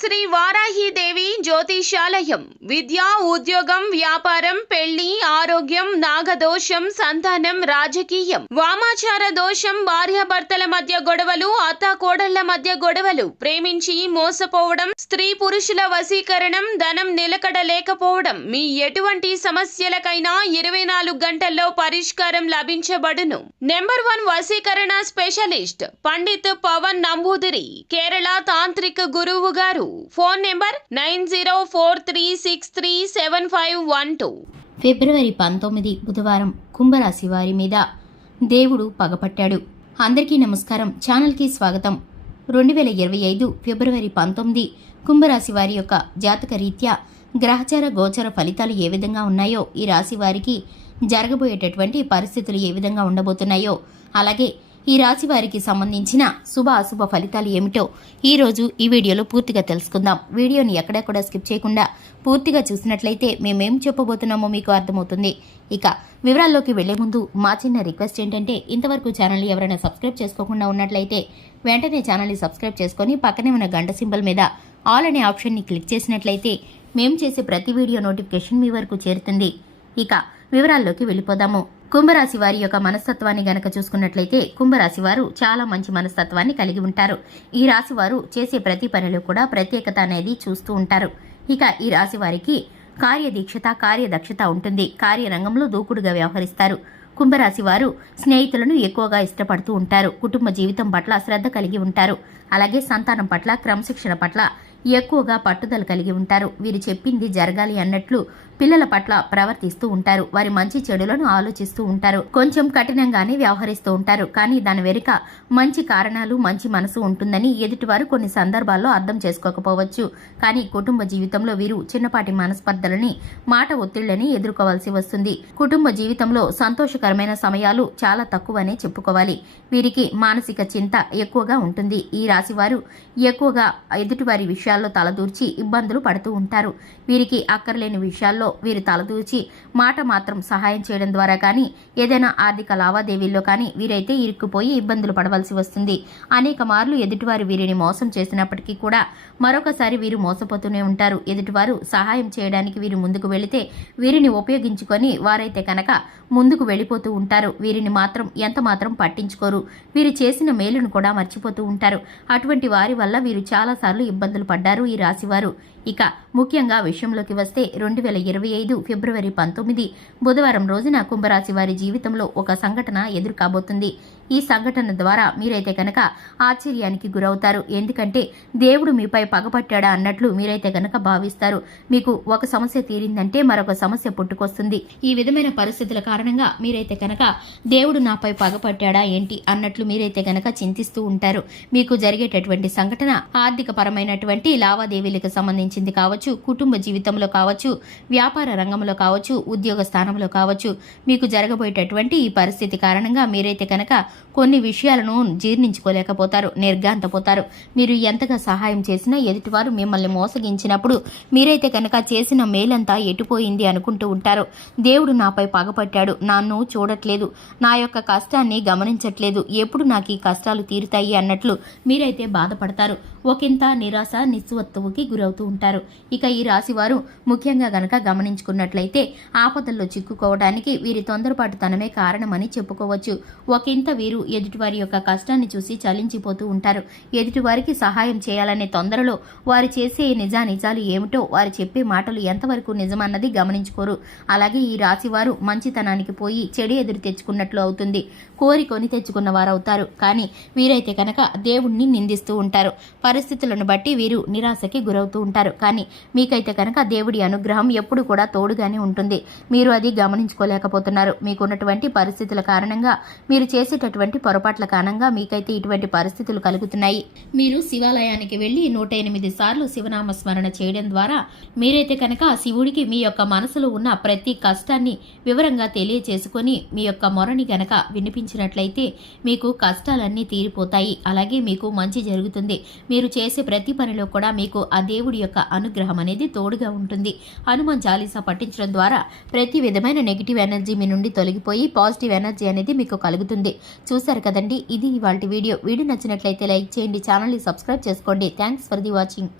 శ్రీ వారాహిదేవి జ్యోతిషాలయం విద్య, ఉద్యోగం, వ్యాపారం, పెళ్లి, ఆరోగ్యం, నాగదోషం, సంతానం, రాజకీయం, వామాచార దోషం, భార్యాభర్తల మధ్య గొడవలు, అత్తాకోడళ్ల మధ్య గొడవలు, ప్రేమించి మోసపోవడం, స్త్రీ పురుషుల వశీకరణం, ధనం నిలకడ లేకపోవడం, మీ ఎటువంటి సమస్యలకైనా 24 గంటల్లో పరిష్కారం లభించబడును. నెంబర్ 1 వశీకరణ స్పెషలిస్ట్ పండిత్ పవన్ నంబూదిరి, కేరళ తాంత్రిక గురువు గారు. Phone number 9043637512. ఫిబ్రవరి 19 బుధవారం కుంభరాశి వారి మీద దేవుడు పగపట్టాడు. అందరికీ నమస్కారం, ఛానల్కి స్వాగతం. 2025 ఫిబ్రవరి 19 కుంభరాశి వారి యొక్క జాతక రీత్యా గ్రహచార గోచర ఫలితాలు ఏ విధంగా ఉన్నాయో, ఈ రాశి వారికి జరగబోయేటటువంటి పరిస్థితులు ఏ విధంగా ఉండబోతున్నాయో, అలాగే ఈ రాశి వారికి సంబంధించిన శుభ అశుభ ఫలితాలు ఏమిటో ఈరోజు ఈ వీడియోలో పూర్తిగా తెలుసుకుందాం. వీడియోని ఎక్కడా కూడా స్కిప్ చేయకుండా పూర్తిగా చూసినట్లయితే మేమేం చెప్పబోతున్నామో మీకు అర్థమవుతుంది. ఇక వివరాల్లోకి వెళ్లే ముందు మా చిన్న రిక్వెస్ట్ ఏంటంటే, ఇంతవరకు ఛానల్ని ఎవరైనా సబ్స్క్రైబ్ చేసుకోకుండా ఉన్నట్లయితే వెంటనే ఛానల్ని సబ్స్క్రైబ్ చేసుకొని పక్కనే ఉన్న గంట సింబల్ మీద ఆల్ అనే ఆప్షన్ని క్లిక్ చేసినట్లయితే మేము చేసే ప్రతి వీడియో నోటిఫికేషన్ మీ వరకు చేరుతుంది. ఇక వివరాల్లోకి వెళ్ళిపోదాము. కుంభరాశి వారి యొక్క మనస్తత్వాన్ని గనక చూసుకున్నట్లయితే, కుంభరాశి వారు చాలా మంచి మనస్తత్వాన్ని కలిగి ఉంటారు. ఈ రాశి వారు చేసే ప్రతి పనిలో కూడా ప్రత్యేకత అనేది చూస్తూ ఉంటారు. ఇక ఈ రాశి వారికి కార్యదీక్షత, కార్యదక్షత ఉంటుంది. కార్యరంగంలో దూకుడుగా వ్యవహరిస్తారు. కుంభరాశి వారు స్నేహితులను ఎక్కువగా ఇష్టపడుతూ ఉంటారు. కుటుంబ జీవితం పట్ల శ్రద్ధ కలిగి ఉంటారు. అలాగే సంతానం పట్ల, క్రమశిక్షణ పట్ల ఎక్కువగా పట్టుదల కలిగి ఉంటారు. వీరు చెప్పింది జరగాలి అన్నట్లు పిల్లల పట్ల ప్రవర్తిస్తూ ఉంటారు. వారి మంచి చెడులను ఆలోచిస్తూ ఉంటారు. కొంచెం కఠినంగానే వ్యవహరిస్తూ ఉంటారు. కానీ దాని వెనుక మంచి కారణాలు, మంచి మనసు ఉంటుందని ఎదుటివారు కొన్ని సందర్భాల్లో అర్థం చేసుకోకపోవచ్చు. కానీ కుటుంబ జీవితంలో వీరు చిన్నపాటి మనస్పర్ధలని, మాట ఒత్తిళ్లని ఎదుర్కోవాల్సి వస్తుంది. కుటుంబ జీవితంలో సంతోషకరమైన సమయాలు చాలా తక్కువనే చెప్పుకోవాలి. వీరికి మానసిక చింత ఎక్కువగా ఉంటుంది. ఈ రాశి వారు ఎక్కువగా ఎదుటివారి విషయాల్లో తలదూర్చి ఇబ్బందులు పడుతూ ఉంటారు. వీరికి అక్కర్లేని విషయాల్లో వీరు తలదూర్చి మాట మాత్రం సహాయం చేయడం ద్వారా కానీ, ఏదైనా ఆర్థిక లావాదేవీల్లో కానీ వీరైతే ఇరుక్కుపోయి ఇబ్బందులు పడవలసి వస్తుంది. అనేక మార్లు ఎదుటివారు వీరిని మోసం చేసినప్పటికీ కూడా మరొకసారి వీరు మోసపోతూనే ఉంటారు. ఎదుటివారు సహాయం చేయడానికి వీరు ముందుకు వెళితే వీరిని ఉపయోగించుకొని వారైతే కనుక ముందుకు వెళ్ళిపోతూ ఉంటారు. వీరిని మాత్రం ఎంత మాత్రం పట్టించుకోరు. వీరు చేసిన మేలును కూడా మర్చిపోతూ ఉంటారు. అటువంటి వారి వల్ల వీరు చాలాసార్లు ఇబ్బందులు పడ్డారు ఈ రాశివారు. ఇక ముఖ్యంగా విషయంలోకి వస్తే 2025 ఫిబ్రవరి 19 బుధవారం రోజున కుంభరాశి వారి జీవితంలో ఒక సంఘటన ఎదురుకాబోతుంది. ఈ సంఘటన ద్వారా మీరైతే కనుక ఆశ్చర్యానికి గురవుతారు. ఎందుకంటే దేవుడు మీపై పగపట్టాడా అన్నట్లు మీరైతే కనుక భావిస్తారు. మీకు ఒక సమస్య తీరిందంటే మరొక సమస్య పుట్టుకొస్తుంది. ఈ విధమైన పరిస్థితుల కారణంగా మీరైతే కనుక దేవుడు నాపై పగపట్టాడా ఏంటి అన్నట్లు మీరైతే కనుక చింతిస్తూ ఉంటారు. మీకు జరిగేటటువంటి సంఘటన ఆర్థిక పరమైనటువంటి లావాదేవీలకు సంబంధించింది కావచ్చు, కుటుంబ జీవితంలో కావచ్చు, వ్యాపార రంగంలో కావచ్చు, ఉద్యోగ స్థానంలో కావచ్చు. మీకు జరగబోయేటటువంటి ఈ పరిస్థితి కారణంగా మీరైతే కనుక కొన్ని విషయాలను జీర్ణించుకోలేకపోతారు, నిర్ఘాంతపోతారు. మీరు ఎంతగా సహాయం చేసినా ఎదుటివారు మిమ్మల్ని మోసగించినప్పుడు మీరైతే కనుక చేసిన మేలంతా ఎటుపోయింది అనుకుంటూ ఉంటారు. దేవుడు నాపై పగపట్టాడు, నన్ను చూడట్లేదు, నా యొక్క కష్టాన్ని గమనించట్లేదు, ఎప్పుడు నాకు ఈ కష్టాలు తీరుతాయి అన్నట్లు మీరైతే బాధపడతారు. ఒకంత నిరాశ, నిస్సత్తువుకి గురవుతూ ఉంటారు. ఇక ఈ రాశి వారు ముఖ్యంగా గనక గమనించుకున్నట్లయితే ఆపదల్లో చిక్కుకోవడానికి వీరి తొందరపాటుతనమే కారణమని చెప్పుకోవచ్చు. ఒకంత వీరు ఎదుటివారి యొక్క కష్టాన్ని చూసి చలించిపోతూ ఉంటారు. ఎదుటివారికి సహాయం చేయాలనే తొందరలో వారు చేసే నిజాలు ఏమిటో, వారు చెప్పే మాటలు ఎంతవరకు నిజమన్నది గమనించుకోరు. అలాగే ఈ రాశి వారు మంచితనానికి పోయి చెడు ఎదురు తెచ్చుకున్నట్లు అవుతుంది. కోరి తెచ్చుకున్న వారవుతారు. కానీ వీరైతే కనుక దేవుణ్ణి నిందిస్తూ ఉంటారు. పరిస్థితులను బట్టి వీరు నిరాశకి గురవుతూ ఉంటారు. కానీ మీకైతే కనుక దేవుడి అనుగ్రహం ఎప్పుడు కూడా తోడుగానే ఉంటుంది. మీరు అది గమనించుకోలేకపోతున్నారు. మీకున్నటువంటి పరిస్థితుల కారణంగా, మీరు చేసేటటువంటి పొరపాట్ల కారణంగా మీకైతే ఇటువంటి పరిస్థితులు కలుగుతున్నాయి. మీరు శివాలయానికి వెళ్లి 108 సార్లు శివనామ స్మరణ చేయడం ద్వారా మీరైతే కనుక శివుడికి మీ యొక్క మనసులో ఉన్న ప్రతి కష్టాన్ని వివరంగా తెలియచేసుకొని మీ యొక్క మొరని గనక వినిపించినట్లయితే మీకు కష్టాలన్నీ తీరిపోతాయి. అలాగే మీకు మంచి జరుగుతుంది. మీరు చేసే ప్రతి పనిలో కూడా మీకు ఆ దేవుడి యొక్క అనుగ్రహం అనేది తోడుగా ఉంటుంది. హనుమాన్ చాలీసా పఠించడం ద్వారా ప్రతి విధమైన నెగిటివ్ ఎనర్జీ మీ నుండి తొలగిపోయి పాజిటివ్ ఎనర్జీ అనేది మీకు కలుగుతుంది. చూశారు కదండి, ఇది ఇవాల్టి వీడియో. వీడియో నచ్చినట్లయితే లైక్ చేయండి, ఛానల్ని సబ్స్క్రైబ్ చేసుకోండి. Thanks for the watching.